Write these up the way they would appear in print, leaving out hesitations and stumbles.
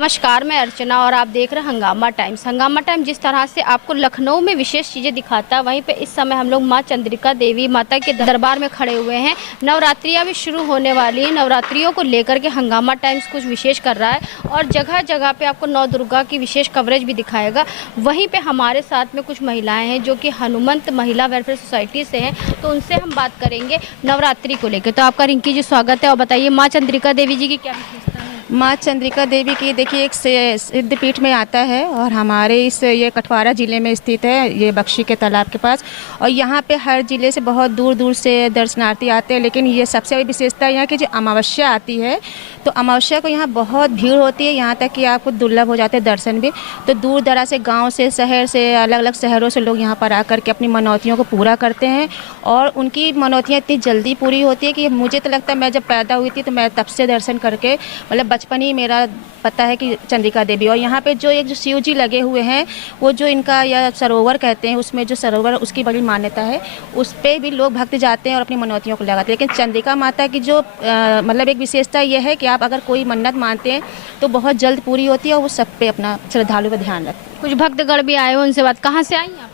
नमस्कार, मैं अर्चना और आप देख रहे हैं हंगामा टाइम्स। हंगामा टाइम्स जिस तरह से आपको लखनऊ में विशेष चीज़ें दिखाता है, वहीं पे इस समय हम लोग मां चंद्रिका देवी माता के दरबार में खड़े हुए हैं। नवरात्रियां भी शुरू होने वाली हैं। नवरात्रियों को लेकर के हंगामा टाइम्स कुछ विशेष कर रहा है और जगह जगह पे आपको नौ दुर्गा की विशेष कवरेज भी दिखाएगा। वहीं पर हमारे साथ में कुछ महिलाएँ हैं जो कि हनुमंत महिला वेलफेयर सोसाइटी से हैं, तो उनसे हम बात करेंगे नवरात्रि को लेकर। तो आपका रिंकी जी स्वागत है और बताइए माँ चंद्रिका देवी जी की क्या विशेषता है? माँ चंद्रिका देवी की देखिए एक सिद्धपीठ में आता है और हमारे ये कठवारा ज़िले में स्थित है, ये बख्शी के तालाब के पास। और यहाँ पे हर ज़िले से बहुत दूर दूर से दर्शनार्थी आते हैं, लेकिन ये सबसे बड़ी विशेषता यहाँ की जो अमावस्या आती है, तो अमावस्या को यहाँ बहुत भीड़ होती है, यहाँ तक कि आपको दुर्लभ हो जाते हैं दर्शन भी। तो दूर दराज से, गाँव से, शहर से, अलग अलग शहरों से लोग यहाँ पर आकर के अपनी मनौतियों को पूरा करते हैं और उनकी मनौतियाँ इतनी जल्दी पूरी होती है कि मुझे तो लगता है मैं जब पैदा हुई थी तो मैं तब से दर्शन करके मतलब बचपन ही मेरा पता है कि चंद्रिका देवी। और यहाँ पे जो शिव जी लगे हुए हैं, वो जो इनका या सरोवर कहते हैं, उसमें जो सरोवर उसकी बड़ी मान्यता है, उस पर भी लोग भक्त जाते हैं और अपनी मनौतियों को लगाते हैं। लेकिन चंद्रिका माता की जो मतलब एक विशेषता यह है कि आप अगर कोई मन्नत मानते हैं तो बहुत जल्द पूरी होती है और वो सब पे अपना श्रद्धालु पर ध्यान रखते हैं। कुछ भक्तगण भी आए हो, उनसे बात। कहाँ से आई आप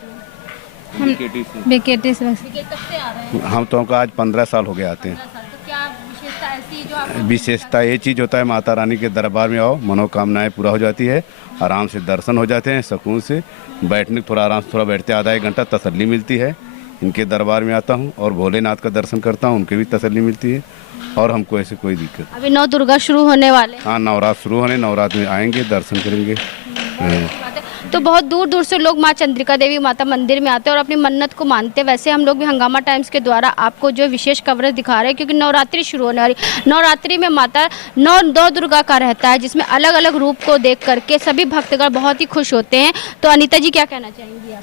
लोग? बीकेटी से। कब से आ रहे हैं? हम तो आज 15 साल हो गए आते हैं। तो क्या विशेषता ऐसी जो आप विशेषता ये चीज़ होता है, माता रानी के दरबार में आओ, मनोकामनाएं पूरा हो जाती है, आराम से दर्शन हो जाते हैं, सुकून से बैठने थोड़ा आराम से थोड़ा बैठते आधा एक घंटा तसल्ली मिलती है। इनके दरबार में आता हूँ और भोलेनाथ का दर्शन करता हूँ, उनके भी तसल्ली मिलती है और हमको ऐसे कोई दिक्कत। अभी नौ दुर्गा शुरू होने वाले? हाँ, नवरात्र शुरू होने, नवरात्र में आएंगे, दर्शन करेंगे। तो बहुत दूर दूर से लोग माँ चंद्रिका देवी माता मंदिर में आते हैं और अपनी मन्नत को मानते हैं। वैसे हम लोग भी हंगामा टाइम्स के द्वारा आपको जो विशेष कवरेज दिखा रहे हैं, क्योंकि नवरात्रि शुरू होने वाली। नवरात्रि में माता नौ दुर्गा का रहता है, जिसमें अलग अलग रूप को देख करके सभी भक्तगण बहुत ही खुश होते हैं। तो अनीता जी क्या कहना चाहेंगी आप?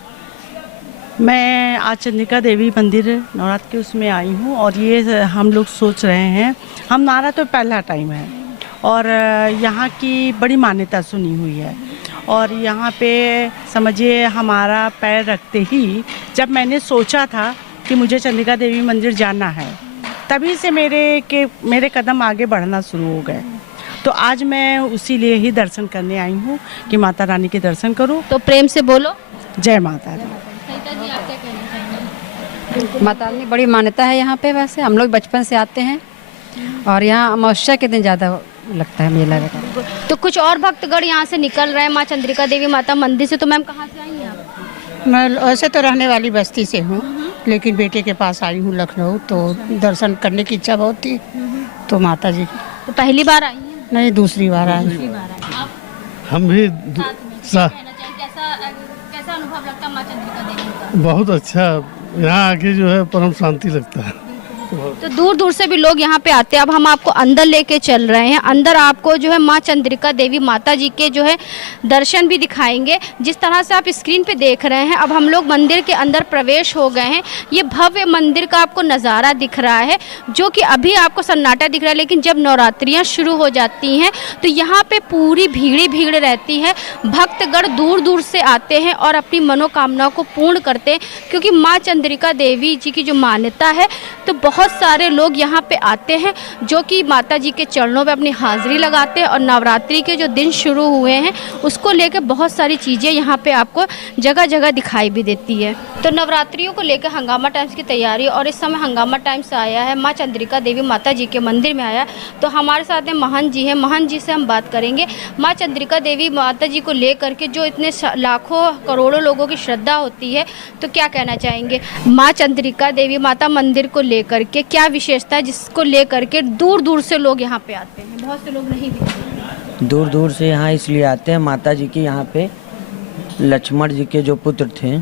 मैं आज चंद्रिका देवी मंदिर नवरात्र के उसमें आई हूँ और ये हम लोग सोच रहे हैं, हम नारा तो पहला टाइम है और यहाँ की बड़ी मान्यता सुनी हुई है। और यहाँ पे समझिए हमारा पैर रखते ही जब मैंने सोचा था कि मुझे चंद्रिका देवी मंदिर जाना है, तभी से मेरे कदम आगे बढ़ना शुरू हो गए। तो आज मैं उसी लिए ही दर्शन करने आई हूँ कि माता रानी के दर्शन करूँ। तो प्रेम से बोलो जय माता दी। माता रानी बड़ी मान्यता है यहाँ पे। वैसे हम लोग बचपन से आते हैं और यहाँ अमावस्या के दिन ज़्यादा लगता है मेला वगैरह। तो कुछ और भक्तगण यहाँ से निकल रहे हैं माँ चंद्रिका देवी माता मंदिर से। तो मैम कहाँ से आई हैं आप? मैं वैसे तो रहने वाली बस्ती से हूँ, लेकिन बेटे के पास आई हूँ लखनऊ, तो दर्शन करने की इच्छा बहुत थी, तो माता जी। तो पहली बार आई हैं? नहीं, दूसरी बार आई। हम भी कैसा अनुभव लगता है माँ चंद्रिका देवी का? बहुत अच्छा, यहाँ आके जो है परम शांति लगता है। तो दूर दूर से भी लोग यहाँ पे आते हैं। अब हम आपको अंदर लेके चल रहे हैं। अंदर आपको जो है माँ चंद्रिका देवी माता जी के जो है दर्शन भी दिखाएंगे। जिस तरह से आप स्क्रीन पे देख रहे हैं, अब हम लोग मंदिर के अंदर प्रवेश हो गए हैं। ये भव्य मंदिर का आपको नज़ारा दिख रहा है, जो कि अभी आपको सन्नाटा दिख रहा है, लेकिन जब नवरात्रियाँ शुरू हो जाती हैं तो यहाँ पे पूरी भीड़ रहती है। भक्तगण दूर दूर से आते हैं और अपनी मनोकामनाओं को पूर्ण करते हैं, क्योंकि माँ चंद्रिका देवी जी की जो मान्यता है, तो बहुत सारे लोग यहाँ पे आते हैं जो कि माता जी के चरणों पे अपनी हाजिरी लगाते हैं। और नवरात्रि के जो दिन शुरू हुए हैं उसको लेकर बहुत सारी चीज़ें यहाँ पे आपको जगह जगह दिखाई भी देती है। तो नवरात्रियों को लेकर हंगामा टाइम्स की तैयारी, और इस समय हंगामा टाइम्स आया है माँ चंद्रिका देवी माता जी के मंदिर में आया। तो हमारे साथ में महंत जी हैं, महंत जी से हम बात करेंगे माँ चंद्रिका देवी माता जी को लेकर के जो इतने लाखों करोड़ों लोगों की श्रद्धा होती है। तो क्या कहना चाहेंगे माँ चंद्रिका देवी माता मंदिर को लेकर के क्या विशेषता है, जिसको लेकर के दूर दूर से लोग यहाँ पे आते हैं? बहुत से लोग नहीं भी दूर दूर से यहाँ इसलिए आते हैं, माता जी के यहाँ पे लक्ष्मण जी के जो पुत्र थे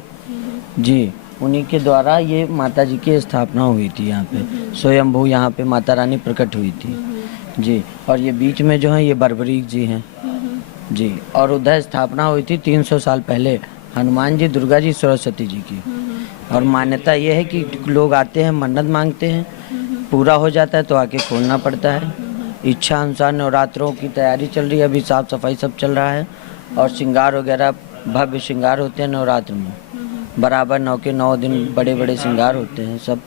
जी, उन्हीं के द्वारा ये माता जी की स्थापना हुई थी। यहाँ पे स्वयंभू यहाँ पे माता रानी प्रकट हुई थी जी। और ये बीच में जो है ये बर्बरीक जी हैं जी। और उधर स्थापना हुई थी 300 साल पहले हनुमान जी, दुर्गा जी, सरस्वती जी की। और मान्यता ये है कि लोग आते हैं, मन्नत मांगते हैं, पूरा हो जाता है तो आके खोलना पड़ता है। इच्छा अनुसार नवरात्रों की तैयारी चल रही है, अभी साफ सफाई सब चल रहा है और श्रृंगार वगैरह भव्य श्रृंगार होते हैं नवरात्र में। बराबर 9 के 9 दिन बड़े बड़े श्रृंगार होते हैं, सब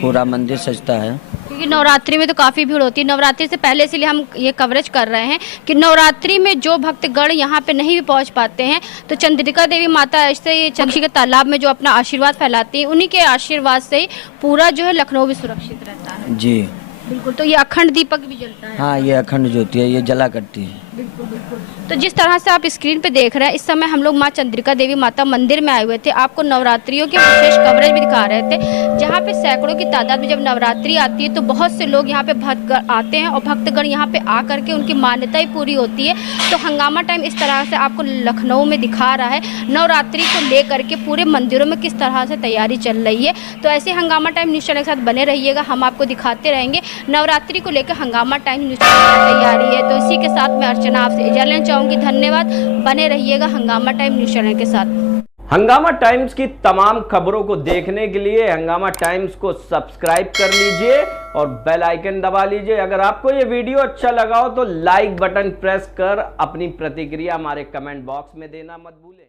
पूरा मंदिर सजता है। क्योंकि नवरात्रि में तो काफ़ी भीड़ होती है, नवरात्रि से पहले इसलिए हम ये कवरेज कर रहे हैं कि नवरात्रि में जो भक्तगण यहाँ पे नहीं भी पहुँच पाते हैं तो चंद्रिका देवी माता ऐसे ये चंद्री के तालाब में जो अपना आशीर्वाद फैलाती है, उन्हीं के आशीर्वाद से ही पूरा जो है लखनऊ भी सुरक्षित रहता है। जी बिल्कुल। तो ये अखंड दीपक भी जलता है। हाँ, ये अखंड ज्योति है, ये जला करती है। बिल्कुल बिल्कुल। तो जिस तरह से आप स्क्रीन पे देख रहे हैं, इस समय हम लोग माँ चंद्रिका देवी माता मंदिर में आए हुए थे, आपको नवरात्रियों के विशेष कवरेज भी दिखा रहे थे, जहाँ पे सैकड़ों की तादाद में जब नवरात्रि आती है तो बहुत से लोग यहाँ पे भक्त आते हैं और भक्तगण यहाँ पे आ करके उनकी मान्यता ही पूरी होती है। तो हंगामा टाइम इस तरह से आपको लखनऊ में दिखा रहा है, नवरात्रि को लेकर के पूरे मंदिरों में किस तरह से तैयारी चल रही है। तो ऐसे हंगामा टाइम न्यूज़ चैनल के साथ बने रहिएगा, हम आपको दिखाते रहेंगे नवरात्रि को लेकर हंगामा टाइम न्यूज़ चैनल की तैयारी है। तो इसी के साथ मैं अर्चना आपसे इजाज़त लेना चाहूँगी, धन्यवाद। बने रहिएगा हंगामा टाइम न्यूज़ चैनल के साथ। हंगामा टाइम्स की तमाम खबरों को देखने के लिए हंगामा टाइम्स को सब्सक्राइब कर लीजिए और बेल आइकन दबा लीजिए। अगर आपको ये वीडियो अच्छा लगा हो तो लाइक बटन प्रेस कर अपनी प्रतिक्रिया हमारे कमेंट बॉक्स में देना मत भूलें।